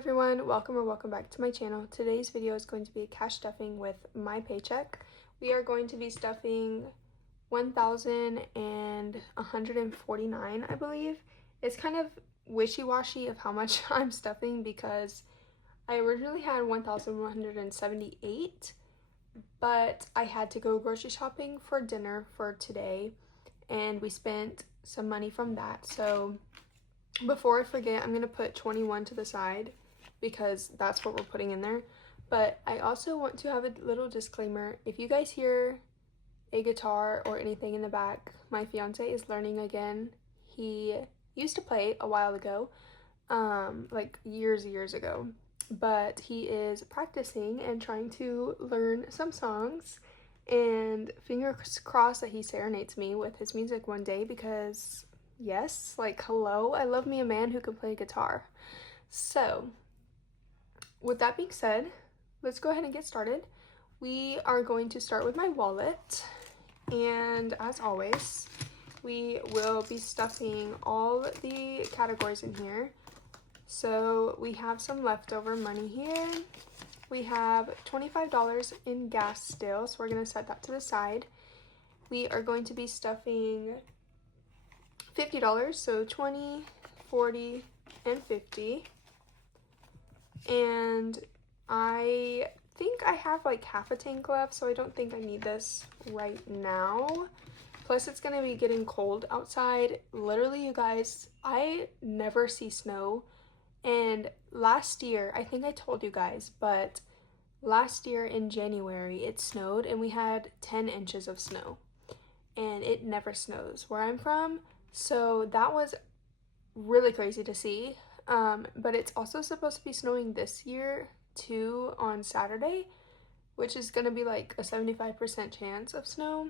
everyone, welcome back to my channel. Today's video is going to be a cash stuffing with my paycheck. We are going to be stuffing 1,149, I believe. It's kind of wishy-washy of how much I'm stuffing because I originally had 1,178, but I had to go grocery shopping for dinner for today and we spent some money from that. So before I forget, I'm going to put 21 to the side because that's what we're putting in there. But I also want to have a little disclaimer. If you guys hear a guitar or anything in the back, my fiance is learning again. He used to play a while ago, like years ago, but he is practicing and trying to learn some songs, and fingers crossed that he serenades me with his music one day because yes, like hello, I love me a man who can play guitar. So with that being said, let's go ahead and get started. We are going to start with my wallet, and as always, we will be stuffing all the categories in here. So we have some leftover money here. We have $25 in gas still, so we're going to set that to the side. We are going to be stuffing $50, so 20, 40, and 50. And I think I have like half a tank left, so I don't think I need this right now. Plus it's gonna be getting cold outside. Literally, you guys, I never see snow. And last year, I think I told you guys, but last year in January it snowed and we had 10 inches of snow. And it never snows where I'm from. So that was really crazy to see. But it's also supposed to be snowing this year too on Saturday, which is going to be like a 75% chance of snow,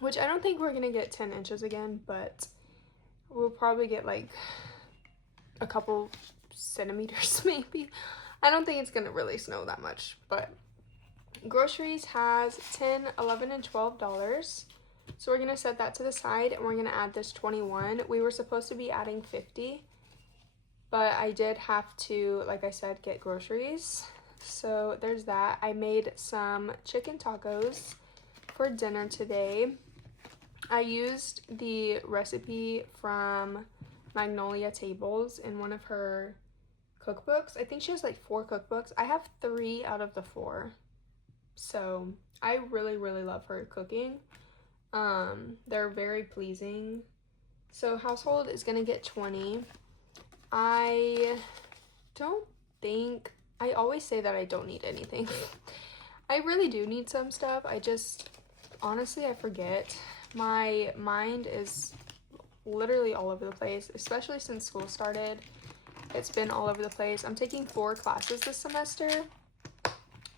which I don't think we're going to get 10 inches again, but we'll probably get like a couple centimeters maybe. I don't think it's going to really snow that much, but groceries has $10, $11, and $12. So we're going to set that to the side and we're going to add this 21. We were supposed to be adding 50, but I did have to, like I said, get groceries. So there's that. I made some chicken tacos for dinner today. I used the recipe from Magnolia Tables in one of her cookbooks. I think she has like 4 cookbooks. I have 3 out of the 4. So I really love her cooking. They're very pleasing. So household is gonna get 20. I always say that I don't need anything. I really do need some stuff. Honestly, I forget. My mind is literally all over the place, especially since school started. It's been all over the place. I'm taking 4 classes this semester,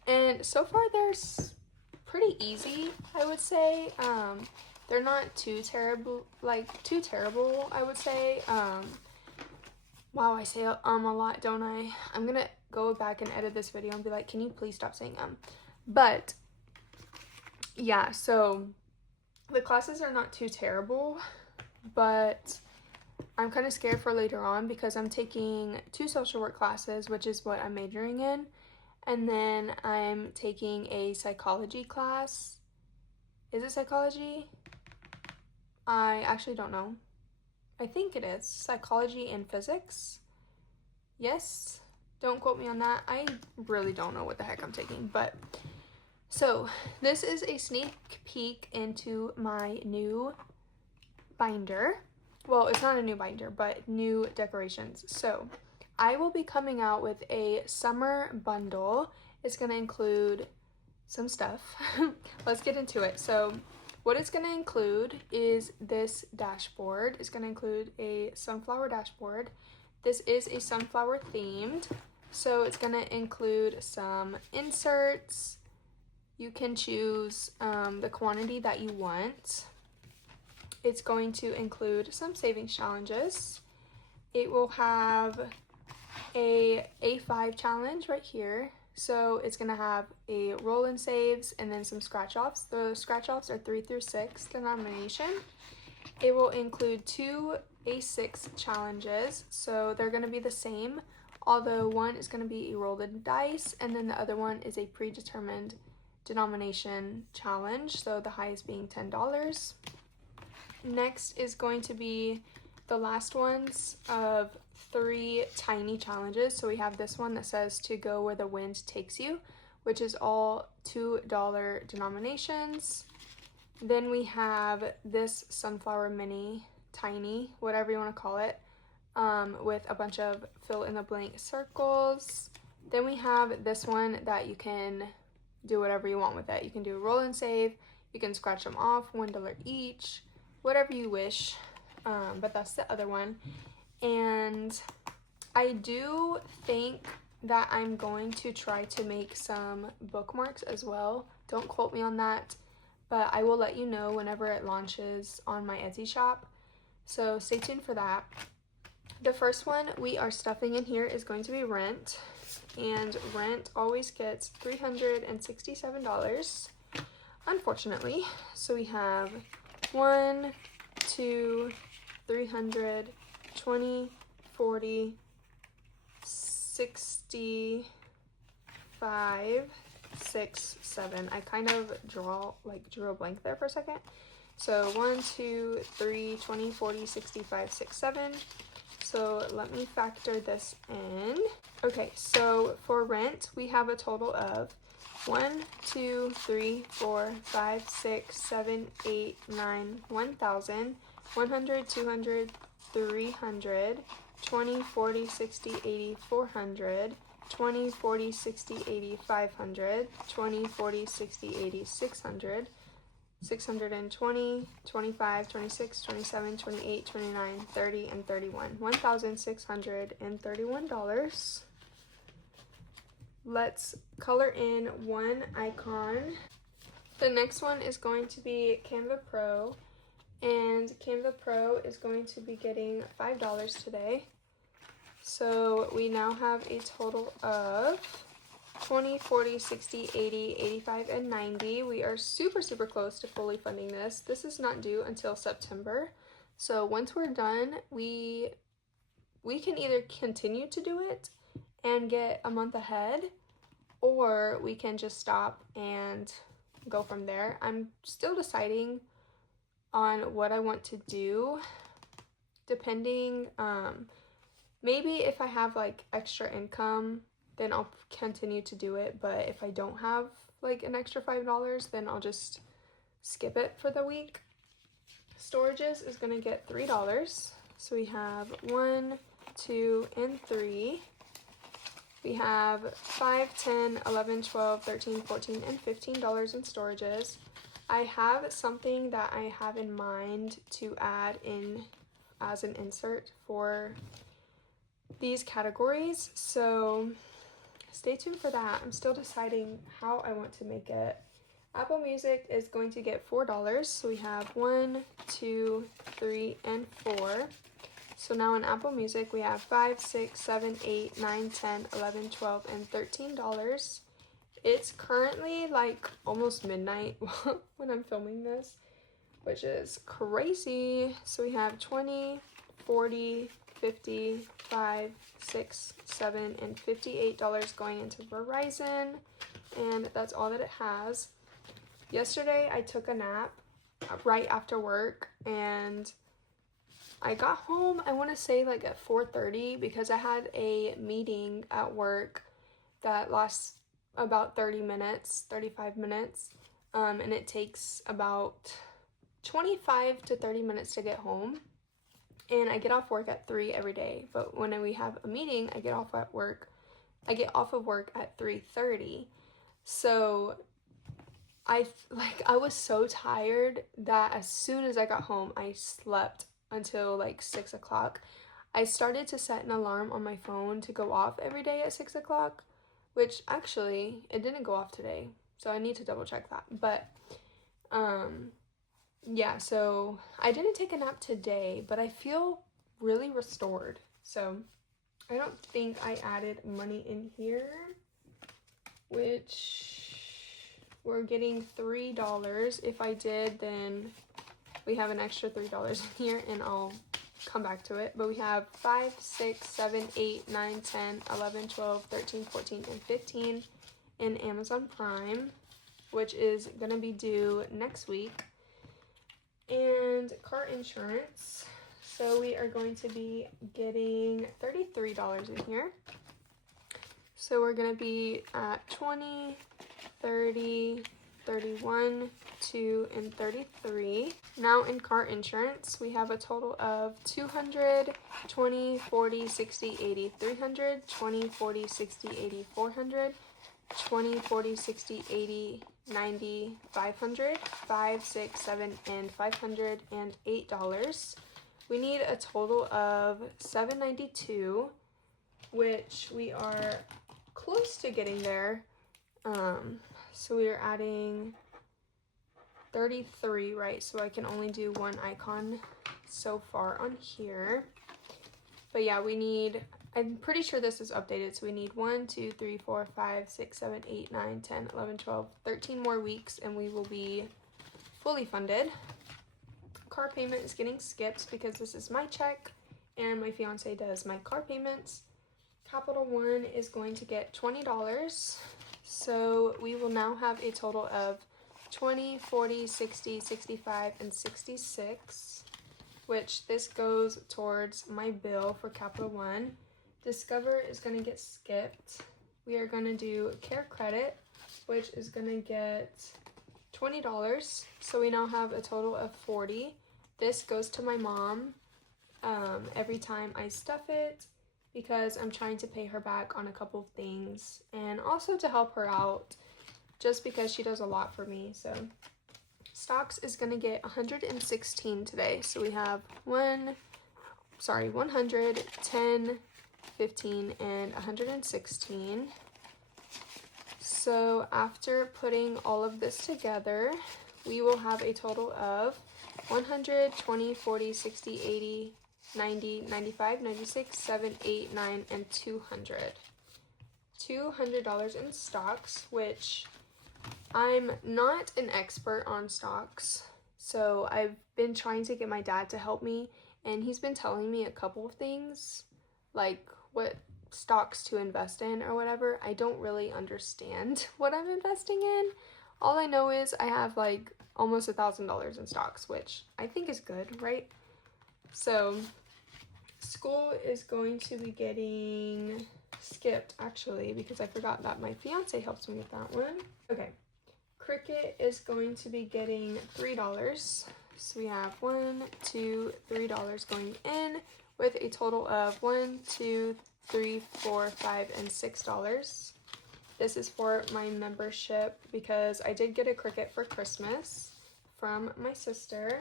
and so far there's pretty easy, I would say. They're not too terrible, I would say. Wow, I say a lot, don't I? I'm gonna go back and edit this video and be like, can you please stop saying But yeah, so the classes are not too terrible, but I'm kind of scared for later on because I'm taking 2 social work classes, which is what I'm majoring in. And then I'm taking a psychology class. Is it psychology? I actually don't know. I think it is. Psychology and physics. Yes. Don't quote me on that. I really don't know what the heck I'm taking. But so this is a sneak peek into my new binder. Well, it's not a new binder, but new decorations. So I will be coming out with a summer bundle. It's going to include some stuff. Let's get into it. So what it's going to include is this dashboard. It's going to include a sunflower dashboard. This is a sunflower themed. So it's going to include some inserts. You can choose the quantity that you want. It's going to include some savings challenges. It will have a A5 challenge right here. So it's going to have a roll and saves and then some scratch offs. The scratch offs are 3 through 6 denomination. It will include 2 A6 challenges. So they're going to be the same. although one is going to be a rolled dice and then the other one is a predetermined denomination challenge, so the highest being $10. Next is going to be the last ones of 3 tiny challenges. So we have this one that says to go where the wind takes you, which is all $2 denominations. Then we have this sunflower mini, tiny, whatever you want to call it, with a bunch of fill in the blank circles. Then we have this one that you can do whatever you want with it. You can do a roll and save, you can scratch them off, $1 each, whatever you wish, but that's the other one. And I do think that I'm going to try to make some bookmarks as well. Don't quote me on that, but I will let you know whenever it launches on my Etsy shop, so stay tuned for that. The first one we are stuffing in here is going to be rent, and rent always gets $367, unfortunately. So we have 1, 2, 300, 20, 40, 65, 6, 7. I kind of drew a blank there for a second. So 1, 2, 3, 20, 40, 65, 6, 7. So let me factor this in. Okay, so for rent, we have a total of 1, 2, 3, 4, 5, 6, 7, 8, 9, 1,000, 100, 200, 300, 20, 40, 60, 80, 400, 20, 40, 60, 80, 500, 20, 40, 60, 80, 600, 620, 25, 26, 27, 28, 29, 30, and 31. $1,631. Let's color in one icon. The next one is going to be Canva Pro, and Canva Pro is going to be getting $5 today. So we now have a total of 20, 40, 60, 80, 85, and 90. We are super close to fully funding this. This is not due until September. So once we're done, we can either continue to do it and get a month ahead, or we can just stop and go from there. I'm still deciding on what I want to do, depending, maybe if I have like extra income, then I'll continue to do it, but if I don't have like an extra $5, then I'll just skip it for the week. Storages is gonna get $3. So we have 1, 2, and 3. We have 5, 10, 11, 12, 13, 14, and $15 in storages. I have something that I have in mind to add in as an insert for these categories, so stay tuned for that. I'm still deciding how I want to make it. Apple Music is going to get $4. So we have 1, 2, 3, and 4. So now in Apple Music we have 5, 6, 7, 8, 9, 10, 11, 12, and $13. It's currently like almost midnight when I'm filming this, which is crazy. So we have 20, 40, 50, 5, 6, 7, and $58 going into Verizon, and that's all that it has. Yesterday I took a nap right after work, and I got home, I want to say like at 4:30, because I had a meeting at work that lasts about 30 minutes, 35 minutes, and it takes about 25 to 30 minutes to get home. And I get off work at 3 every day, but when we have a meeting, I get off of work at 3:30. So I was so tired that as soon as I got home, I slept until like 6 o'clock. I started to set an alarm on my phone to go off every day at 6 o'clock, which actually it didn't go off today, so I need to double check that. But yeah, so I didn't take a nap today, but I feel really restored. So I don't think I added money in here, which we're getting $3. If I did, then we have an extra $3 in here, and I'll come back to it, but we have 5, 6, 7, 8, 9, 10, 11, 12, 13, 14, and 15 in Amazon Prime, which is gonna be due next week. And car insurance, so we are going to be getting $33 in here. So we're gonna be at 20, 30, 31, 2, and 33. Now in car insurance, we have a total of 200, 20, 40, 60, 80, 300, 20, 40, 60, 80, 400, 20, 40, 60, 80, 90, 500, 5, 6, 7, and $508. We need a total of $792, which we are close to getting there. So we are adding 33, right? So I can only do one icon so far on here. But yeah, we need, I'm pretty sure this is updated. So we need 1, 2, 3, 4, 5, 6, 7, 8, 9, 10, 11, 12, 13 more weeks, and we will be fully funded. Car payment is getting skipped because this is my check and my fiance does my car payments. Capital One is going to get $20. So we will now have a total of 20, 40, 60, 65, and 66, which this goes towards my bill for Capital One. Discover is going to get skipped. We are going to do Care Credit, which is going to get $20. So we now have a total of 40. This goes to my mom every time I stuff it, because I'm trying to pay her back on a couple of things and also to help her out just because she does a lot for me. So stocks is going to get 116 today. So we have 100, 10, 15, and 116. So after putting all of this together, we will have a total of 100, 20, 40, 60, 80, 90, 95, 96, 7, 8, 9, and 200. $200 in stocks, which I'm not an expert on stocks. So I've been trying to get my dad to help me, and he's been telling me a couple of things, like what stocks to invest in or whatever. I don't really understand what I'm investing in. All I know is I have like almost $1,000 in stocks, which I think is good, right? So school is going to be getting skipped, actually, because I forgot that my fiance helps me with that one. Okay, Cricket is going to be getting $3. So we have $1, $2, $3 going in with a total of $1, 2, 3, 4, 5, and $6. This is for my membership because I did get a Cricket for Christmas from my sister.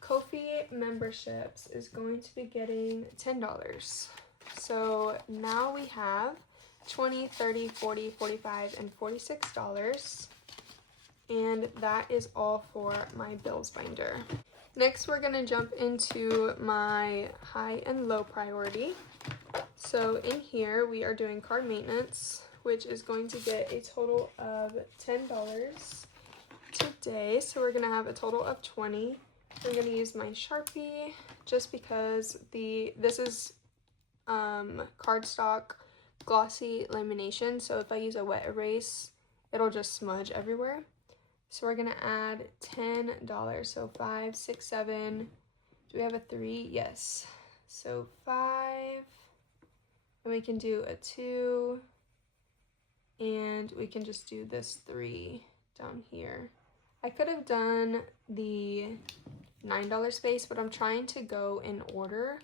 Kofi memberships is going to be getting $10. So now we have $20, $30, $40, $45, and $46. And that is all for my bills binder. Next, we're gonna jump into my high and low priority. So in here, we are doing car maintenance, which is going to get a total of $10 today. So we're gonna have a total of 20. I'm gonna use my Sharpie just because this is cardstock glossy lamination. So if I use a wet erase, it'll just smudge everywhere. So we're gonna add $10. So 5, 6, 7. Do we have a 3? Yes. So 5, and we can do a 2, and we can just do this 3 down here. I could have done the $9 space, but I'm trying to go in order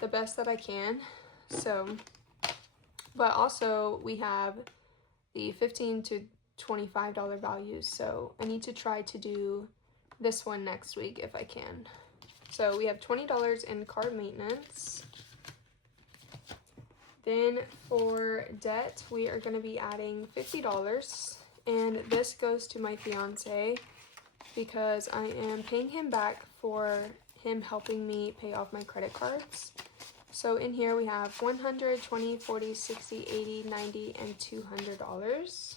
the best that I can. So, but also we have the $15 to $25 values, so I need to try to do this one next week if I can. So we have $20 in car maintenance. Then for debt, we are going to be adding $50, and this goes to my fiance because I am paying him back for him helping me pay off my credit cards. So in here we have $100, $20, $40, $60, $80, $90, and $200.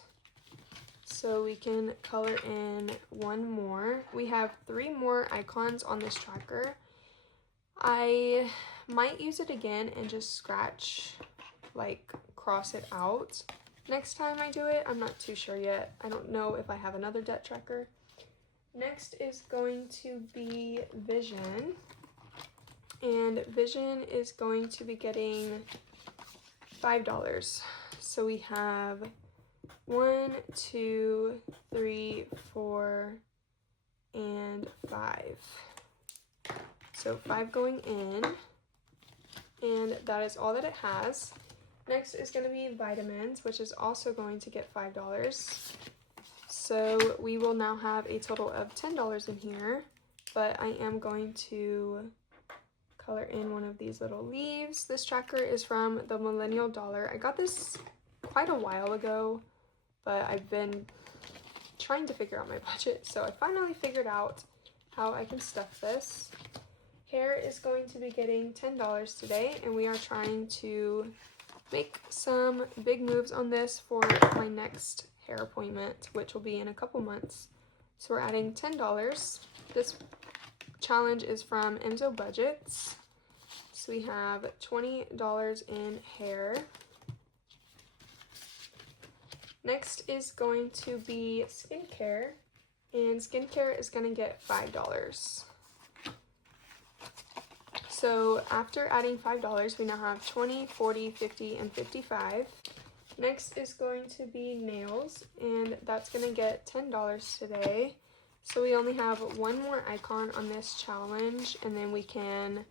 So we can color in one more. We have 3 more icons on this tracker. I might use it again and just scratch, like cross it out next time I do it. I'm not too sure yet. I don't know if I have another debt tracker. Next is going to be Vision. And Vision is going to be getting $5. So we have 1, 2, 3, 4, and 5. So 5 going in, and that is all that it has. Next is going to be Vitamins, which is also going to get $5. So we will now have a total of $10 in here, but I am going to color in one of these little leaves. This tracker is from the Millennial Dollar. I got this quite a while ago, but I've been trying to figure out my budget, so I finally figured out how I can stuff this. Hair is going to be getting $10 today, and we are trying to make some big moves on this for my next hair appointment, which will be in a couple months. So we're adding $10. This challenge is from Enzo Budgets. So we have $20 in hair. Next is going to be skincare, and skincare is going to get $5. So after adding $5, we now have 20, 40, 50, and 55. Next is going to be nails, and that's going to get $10 today. So we only have one more icon on this challenge, and then we can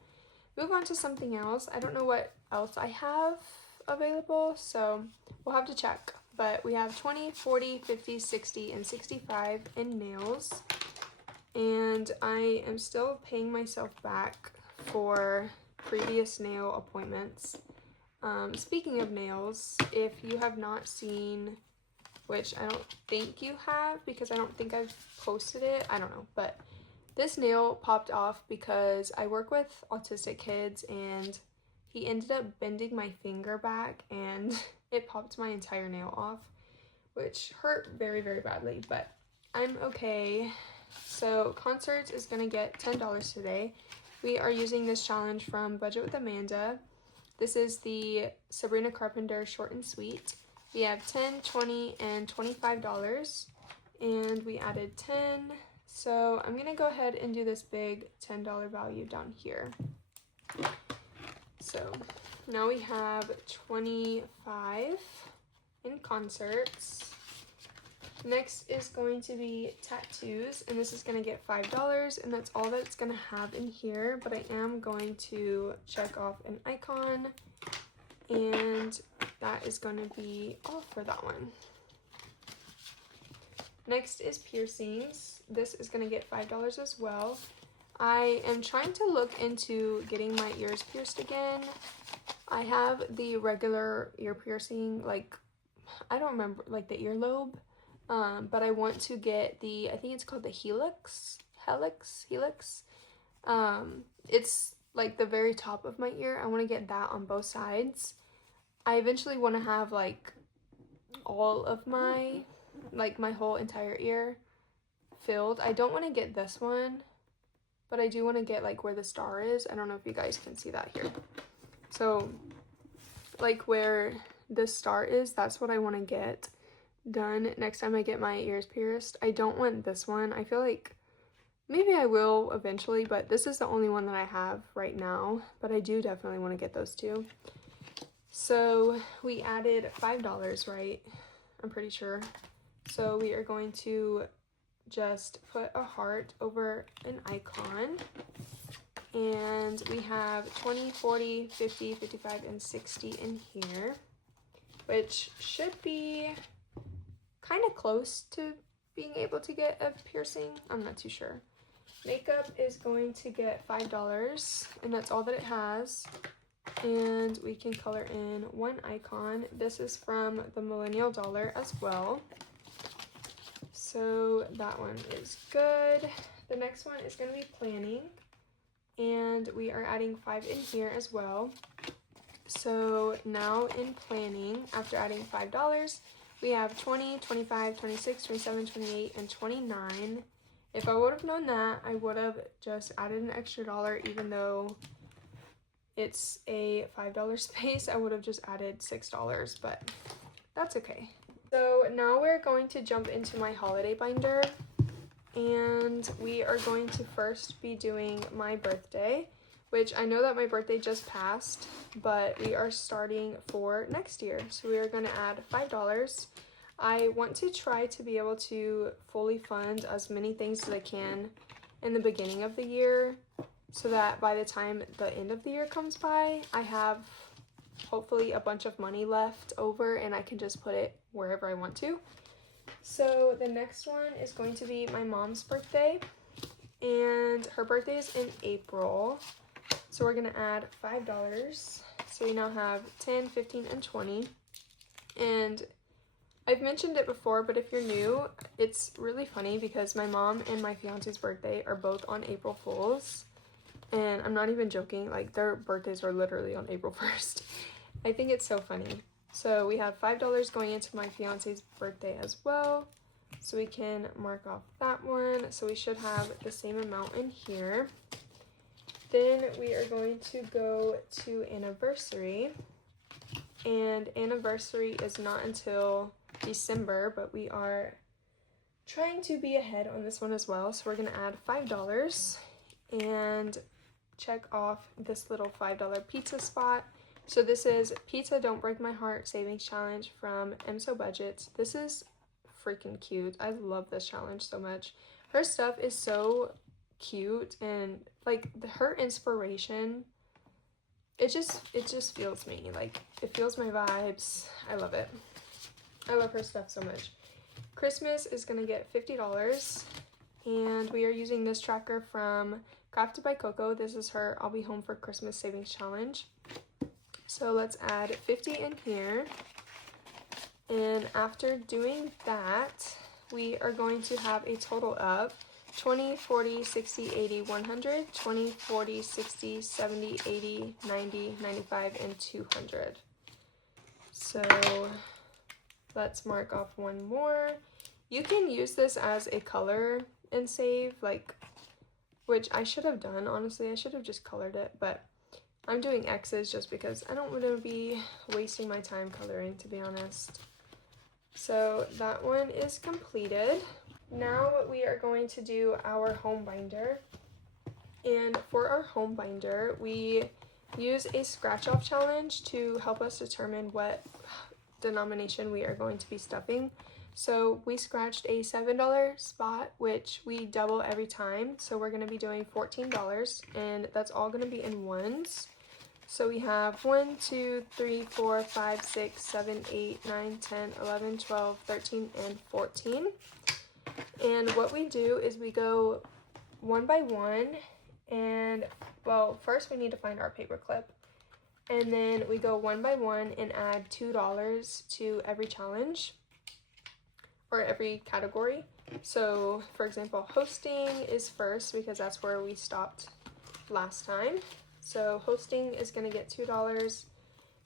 move on to something else. I don't know what else I have available, so we'll have to check. But we have 20, 40, 50, 60, and 65 in nails. And I am still paying myself back for previous nail appointments. Speaking of nails, if you have not seen, which I don't think you have because I don't think I've posted it, I don't know, but this nail popped off because I work with autistic kids and he ended up bending my finger back and it popped my entire nail off, which hurt very, very badly, but I'm okay. So Concerts is going to get $10 today. We are using this challenge from Budget with Amanda. This is the Sabrina Carpenter Short and Sweet. We have $10, $20, and $25, and we added 10. So I'm going to go ahead and do this big $10 value down here. So now we have 25 in Concerts. Next is going to be tattoos, and this is going to get $5, and that's all that it's going to have in here, but I am going to check off an icon, and that is going to be all for that one. Next is piercings. This is going to get $5 as well. I am trying to look into getting my ears pierced again. I have the regular ear piercing, like, I don't remember, like the earlobe. But I want to get the, I think it's called the helix. It's like the very top of my ear. I want to get that on both sides. I eventually want to have like all of my, like my whole entire ear filled. I don't want to get this one, but I do want to get like where the star is. I don't know if you guys can see that here. So like where the star is, that's what I want to get done next time I get my ears pierced. I don't want this one. I feel like maybe I will eventually, but this is the only one that I have right now, but I do definitely want to get those two. So we added $5, right? I'm pretty sure. So we are going to just put a heart over an icon, and we have 20, 40, 50, 55, and 60 in here, which should be kind of close to being able to get a piercing. I'm not too sure. Makeup is going to get $5, and that's all that it has. And we can color in one icon. This is from the Millennial Dollar as well. So that one is good. The next one is going to be planning, and we are adding 5 in here as well. So now in planning, after adding $5, we have 20, 25, 26, 27, 28, and 29. If I would have known that, I would have just added an extra $1, even though it's a $5 space. I would have just added $6, but that's okay. So now we're going to jump into my holiday binder, and we are going to first be doing my birthday, which I know that my birthday just passed, but we are starting for next year. So we are going to add $5. I want to try to be able to fully fund as many things as I can in the beginning of the year, so that by the time the end of the year comes by, I have hopefully a bunch of money left over and I can just put it wherever I want to. So the next one is going to be my mom's birthday, and her birthday is in April. So we're gonna add $5. So we now have 10, 15, and 20. And I've mentioned it before, but if you're new, it's really funny because my mom and my fiance's birthday are both on April Fools. And I'm not even joking, like their birthdays are literally on April 1st. I think it's so funny. So we have $5 going into my fiance's birthday as well. So we can mark off that one. So we should have the same amount in here. Then we are going to go to anniversary. And anniversary is not until December, but we are trying to be ahead on this one as well. So we're going to add $5 and check off this little $5 pizza spot. So this is Pizza Don't Break My Heart Savings Challenge from So Budget. This is freaking cute. I love this challenge so much. Her stuff is so cute, and like her inspiration, it just feels me. Like it feels my vibes. I love it. I love her stuff so much. Christmas is gonna get $50, and we are using this tracker from Crafted by Coco. This is her I'll Be Home for Christmas Savings Challenge. So let's add 50 in here. And after doing that, we are going to have a total of 20, 40, 60, 80, 100, 20, 40, 60, 70, 80, 90, 95, and 200. So let's mark off one more. You can use this as a color and save, like, which I should have done, honestly. I should have just colored it, but I'm doing X's just because I don't want to be wasting my time coloring, to be honest. So that one is completed. Now we are going to do our home binder. And for our home binder, we use a scratch off challenge to help us determine what denomination we are going to be stuffing. So we scratched a $7 spot, which we double every time. So we're going to be doing $14, and that's all going to be in ones. So we have 1, 2, 3, 4, 5, 6, 7, 8, 9, 10, 11, 12, 13, and 14. And what we do is we go one by one, and well, first we need to find our paper clip. And then we go one by one and add $2 to every challenge or every category. So for example, hosting is first because that's where we stopped last time. So hosting is going to get $2.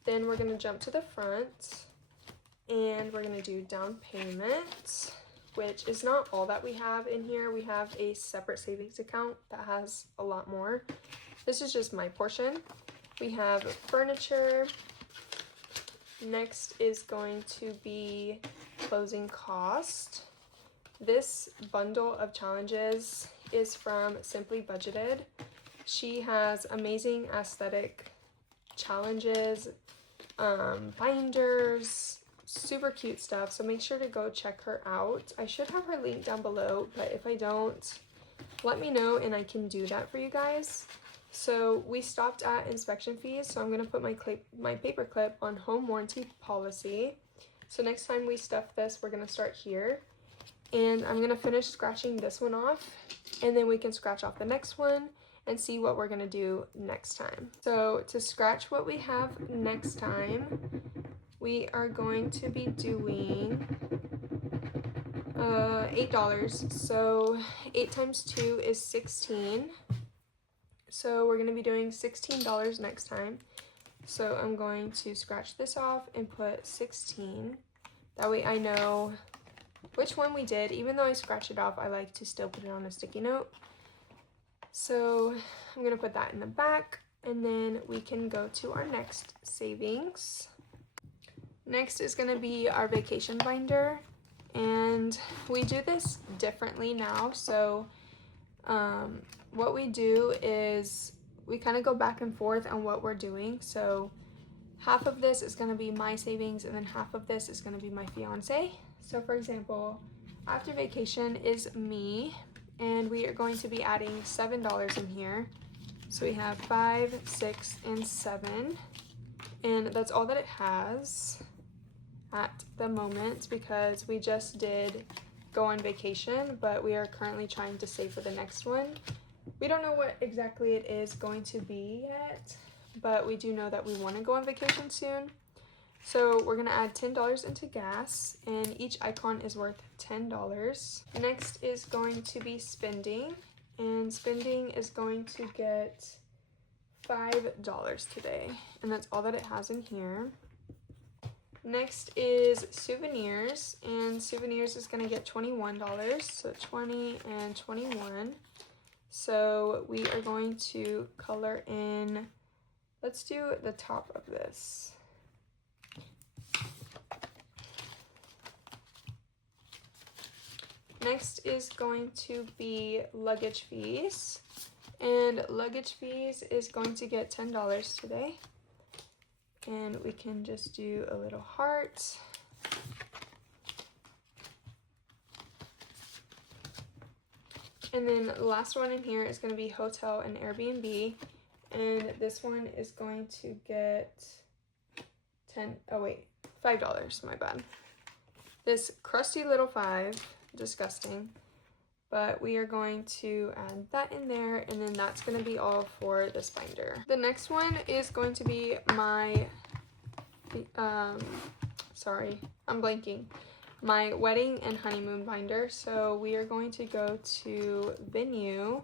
Then we're going to jump to the front and we're going to do down payment, which is not all that we have in here. We have a separate savings account that has a lot more. This is just my portion. We have furniture. Next is going to be closing cost. This bundle of challenges is from Simply Budgeted. She has amazing aesthetic challenges, binders, super cute stuff. So make sure to go check her out. I should have her link down below, but if I don't, let me know and I can do that for you guys. So we stopped at inspection fees, so I'm going to put my paper clip on home warranty policy. So next time we stuff this, we're going to start here. And I'm going to finish scratching this one off, and then we can scratch off the next one and see what we're going to do next time. So to scratch what we have next time, we are going to be doing $8. So 8 times 2 is 16. So we're going to be doing $16 next time. So I'm going to scratch this off and put 16. That way I know which one we did. Even though I scratch it off, I like to still put it on a sticky note. So I'm going to put that in the back. And then we can go to our next savings. Next is going to be our vacation binder, and we do this differently now. So what we do is we kind of go back and forth on what we're doing. So half of this is going to be my savings, and then half of this is going to be my fiance. So for example, after vacation is me, and we are going to be adding $7 in here. So we have 5, 6, and 7, and that's all that it has at the moment because we just did go on vacation, but we are currently trying to save for the next one. We don't know what exactly it is going to be yet, but we do know that we want to go on vacation soon. So we're gonna add $10 into gas, and each icon is worth $10. Next is going to be spending, and spending is going to get $5 today, and that's all that it has in here. Next is souvenirs, and souvenirs is going to get $21, so 20 and 21. So we are going to color in, let's do the top of this. Next is going to be luggage fees, and luggage fees is going to get $10 today. And we can just do a little heart. And then the last one in here is going to be hotel and Airbnb. And this one is going to get $5, my bad. This crusty little 5, disgusting. But we are going to add that in there, and then that's going to be all for this binder. The next one is going to be my, sorry, I'm blanking, my wedding and honeymoon binder. So we are going to go to venue,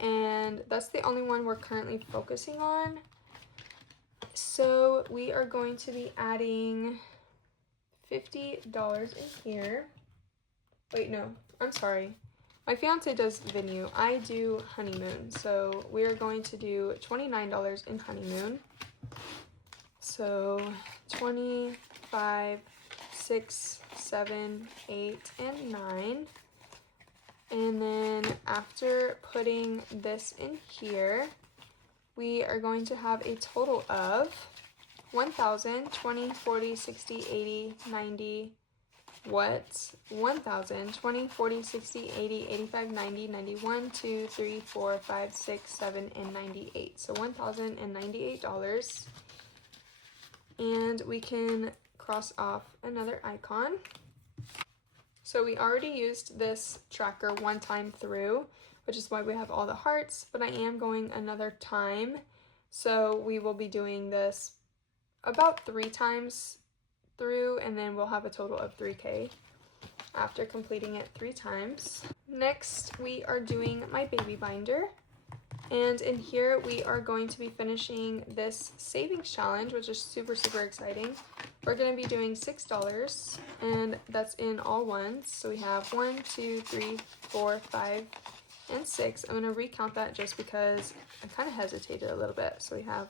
and that's the only one we're currently focusing on. So we are going to be adding $50 in here. Wait, no, I'm sorry. My fiance does venue, I do honeymoon, so we are going to do $29 in honeymoon. So 25, 6, 7, 8, and 9. And then after putting this in here, we are going to have a total of 1,000, 20, 40, 60, 80, 90, what? 1,000, 20, 40, 60, 80, 85, 90, 91, 2, 3, 4, 5, 6, 7, and 98. So $1,098. And we can cross off another icon. So we already used this tracker one time through, which is why we have all the hearts, but I am going another time. So we will be doing this about 3 times through, and then we'll have a total of 3K after completing it 3 times. Next, we are doing my baby binder, and in here we are going to be finishing this savings challenge, which is super exciting. We're going to be doing $6, and that's in all ones. So we have 1, 2, 3, 4, 5, and 6. I'm going to recount that just because I kind of hesitated a little bit. So we have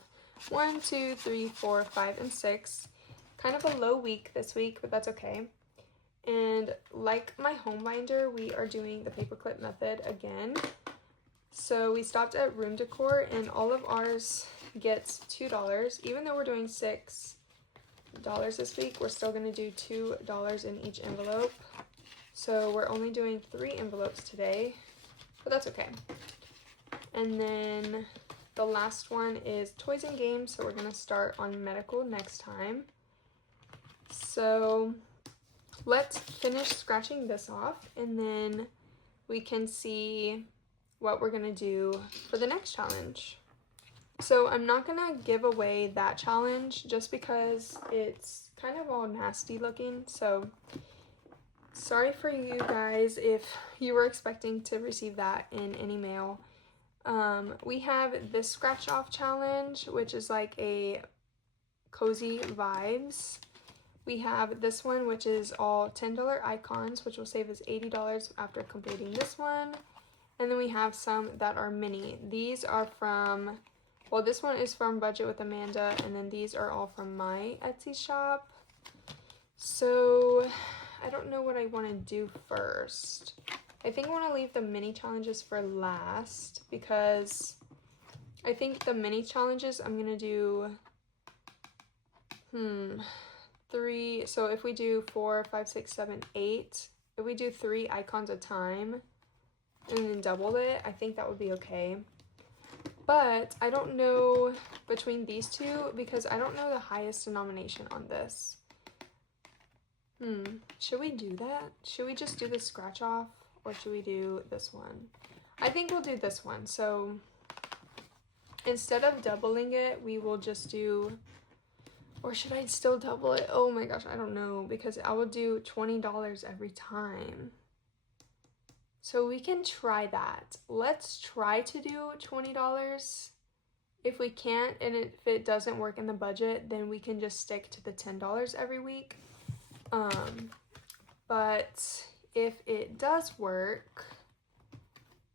1, 2, 3, 4, 5, and 6. Kind of a low week this week, but that's okay. And like my home binder, we are doing the paperclip method again. So we stopped at room decor, and all of ours gets $2. Even though we're doing $6 this week, we're still going to do $2 in each envelope. So we're only doing 3 envelopes today, but that's okay. And then the last one is toys and games, so we're going to start on medical next time. So let's finish scratching this off, and then we can see what we're gonna do for the next challenge. So I'm not gonna give away that challenge just because it's kind of all nasty looking. So sorry for you guys if you were expecting to receive that in any mail. We have this scratch off challenge, which is like a cozy vibes. We have this one, which is all $10 icons, which will save us $80 after completing this one. And then we have some that are mini. These are from Well, this one is from Budget with Amanda, and then these are all from my Etsy shop. So I don't know what I want to do first. I think I want to leave the mini challenges for last, because I think the mini challenges I'm going to do 3. So if we do 4, 5, 6, 7, 8, if we do 3 icons a time and then double it, I think that would be okay. But I don't know between these two, because I don't know the highest denomination on this. Should we do that? Should we just do the scratch off, or should we do this one? I think we'll do this one. So instead of doubling it, we will just do, or should I still double it? Oh my gosh, I don't know, because I will do $20 every time. So we can try that. Let's try to do $20. If we can't, and if it doesn't work in the budget, then we can just stick to the $10 every week. But if it does work,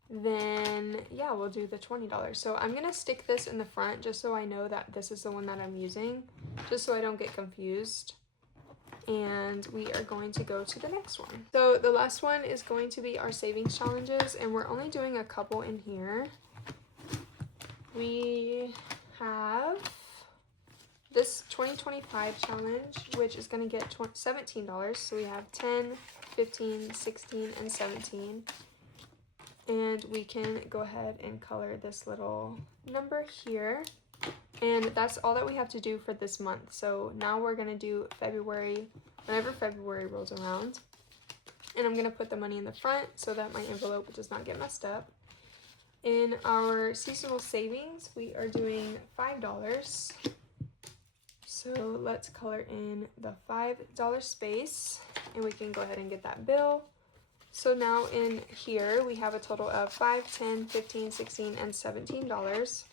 then yeah, we'll do the $20. So I'm gonna stick this in the front just so I know that this is the one that I'm using, just so I don't get confused. And we are going to go to the next one. So the last one is going to be our savings challenges, and we're only doing a couple in here. We have this 2025 challenge, which is going to get $17. So we have 10, 15, 16, and 17. And we can go ahead and color this little number here. And that's all that we have to do for this month. So now we're going to do February, whenever February rolls around. And I'm going to put the money in the front so that my envelope does not get messed up. In our seasonal savings, we are doing $5. So let's color in the $5 space, and we can go ahead and get that bill. So now in here, we have a total of $5, $10, $15, $16, and $17.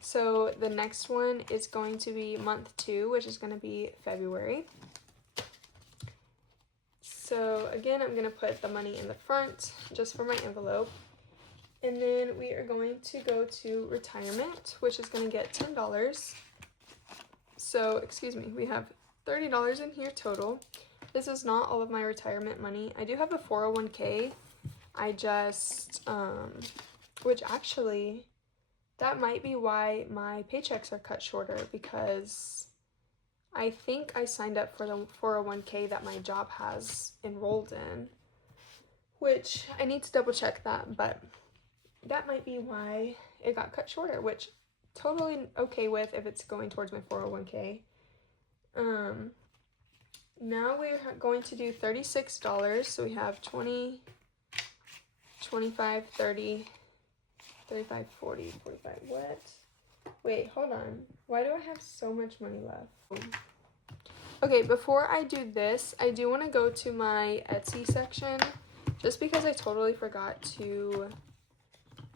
So the next one is going to be month 2, which is going to be February. So again, I'm going to put the money in the front just for my envelope. And then we are going to go to retirement, which is going to get $10. So, excuse me, we have $30 in here total. This is not all of my retirement money. I do have a 401k. I just, which actually, that might be why my paychecks are cut shorter, because I think I signed up for the 401k that my job has enrolled in, which I need to double check that, but that might be why it got cut shorter, which totally okay with if it's going towards my 401k. Now we're going to do $36. So we have 20, 25, 30, 35, 40, 45, what? Wait, hold on. Why do I have so much money left? Okay, before I do this, I do want to go to my Etsy section, just because I totally forgot to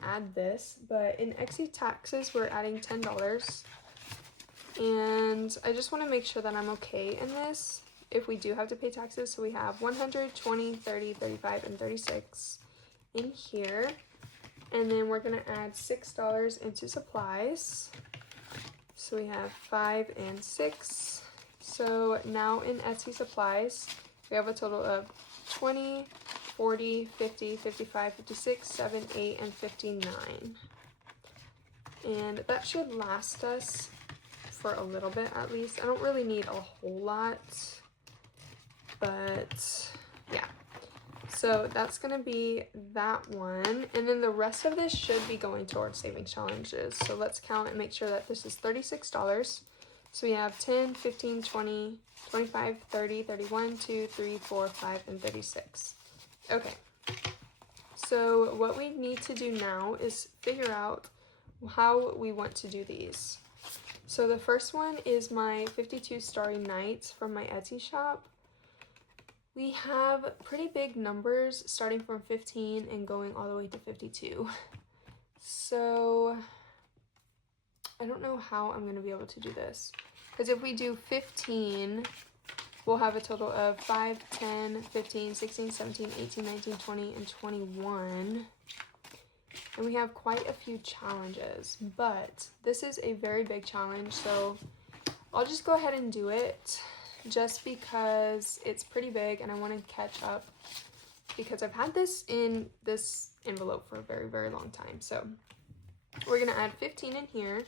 add this, but in Etsy taxes, we're adding $10, and I just want to make sure that I'm okay in this if we do have to pay taxes. So we have 100, 20, 30, 35, and 36 in here. And then we're going to add $6 into supplies. So we have 5 and 6. So now in Etsy supplies, we have a total of 20, 40, 50, 55, 56, 7, 8, and 59. And that should last us for a little bit at least. I don't really need a whole lot, but yeah. So that's going to be that one. And then the rest of this should be going towards savings challenges. So let's count and make sure that this is $36. So we have 10, 15, 20, 25, 30, 31, 2, 3, 4, 5, and 36. Okay. So what we need to do now is figure out how we want to do these. So the first one is my 52 Starry Nights from my Etsy shop. We have pretty big numbers starting from 15 and going all the way to 52. So I don't know how I'm going to be able to do this. Because if we do 15, we'll have a total of 5, 10, 15, 16, 17, 18, 19, 20, and 21. and we have quite a few challenges, but this is a very big challenge, so I'll just go ahead and do it just because it's pretty big and I want to catch up because I've had this in this envelope for a very, very long time. So we're going to add 15 in here.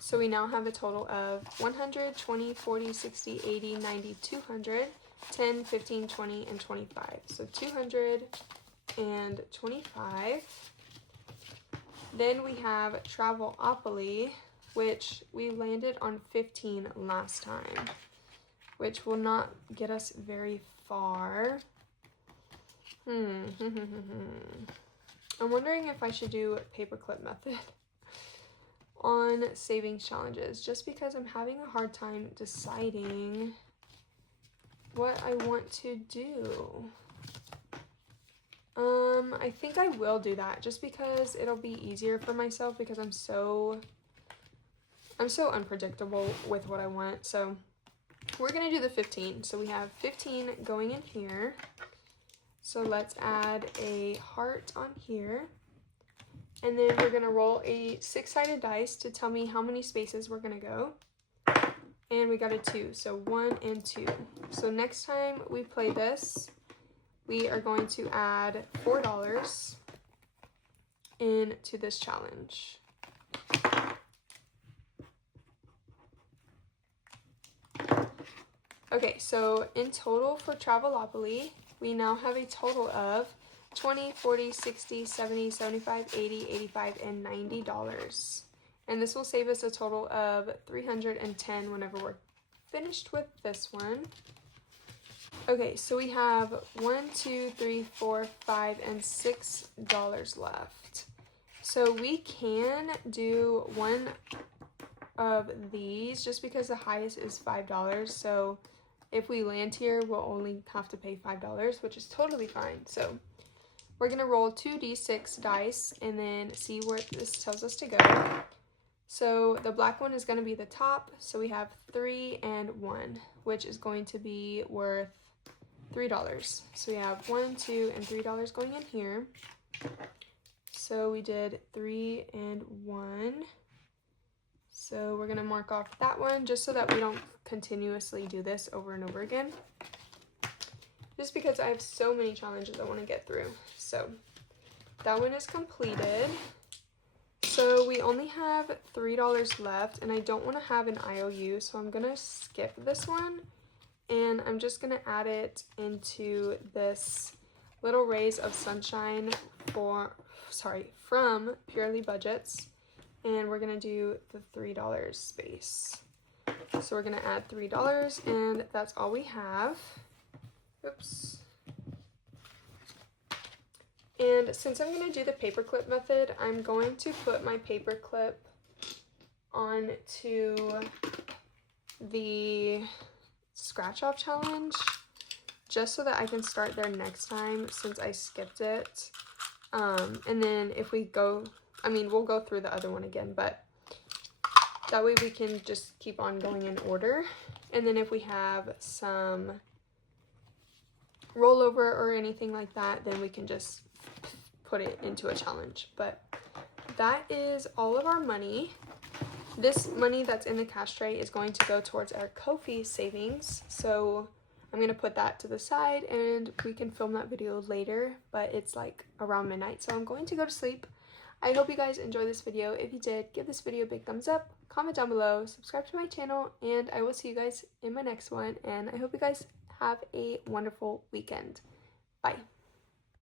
So we now have a total of 100, 20, 40, 60, 80, 90, 200, 10, 15, 20, and 25. So 225. Then we have Travelopoly, which we landed on 15 last time, which will not get us very far. I'm wondering if I should do paperclip method on savings challenges, just because I'm having a hard time deciding what I want to do. I think I will do that just because it'll be easier for myself because I'm so unpredictable with what I want. So we're gonna do the 15. So we have 15 going in here. So let's add a heart on here. And then we're gonna roll a 6-sided dice to tell me how many spaces we're gonna go. And we got a 2, so 1 and 2. So next time we play this, we are going to add $4 into this challenge. Okay, so in total for Travelopoly, we now have a total of 20, 40, 60, 70, 75, 80, 85, and $90. And this will save us a total of $310 whenever we're finished with this one. Okay, so we have $1, 2, 3, 4, 5, and $6 left. So we can do one of these just because the highest is $5. So if we land here, we'll only have to pay $5, which is totally fine. So we're gonna roll 2d6 dice and then see where this tells us to go. So the black one is gonna be the top. So we have 3 and 1, which is going to be worth $3. So we have $1, $2, and $3 going in here. So we did 3 and 1. So we're gonna mark off that one just so that we don't continuously do this over and over again. Just because I have so many challenges I want to get through. So that one is completed. So we only have $3 left and I don't want to have an IOU, so I'm gonna skip this one and I'm just gonna add it into this little rays of sunshine from Purely Budgets, and we're gonna do the $3 space. So we're gonna add $3 and that's all we have. Oops. And since I'm going to do the paperclip method, I'm going to put my paperclip onto the scratch off challenge just so that I can start there next time since I skipped it. And then if we go, we'll go through the other one again, but that way we can just keep on going in order. And then if we have some rollover or anything like that, then we can just put it into a challenge. But that is all of our money. This money that's in the cash tray is going to go towards our Kofi savings, so I'm gonna put that to the side and we can film that video later, but it's like around midnight, so I'm going to go to sleep. I hope you guys enjoyed this video. If you did, give this video a big thumbs up, comment down below, subscribe to my channel, and I will see you guys in my next one. And I hope you guys have a wonderful weekend. Bye.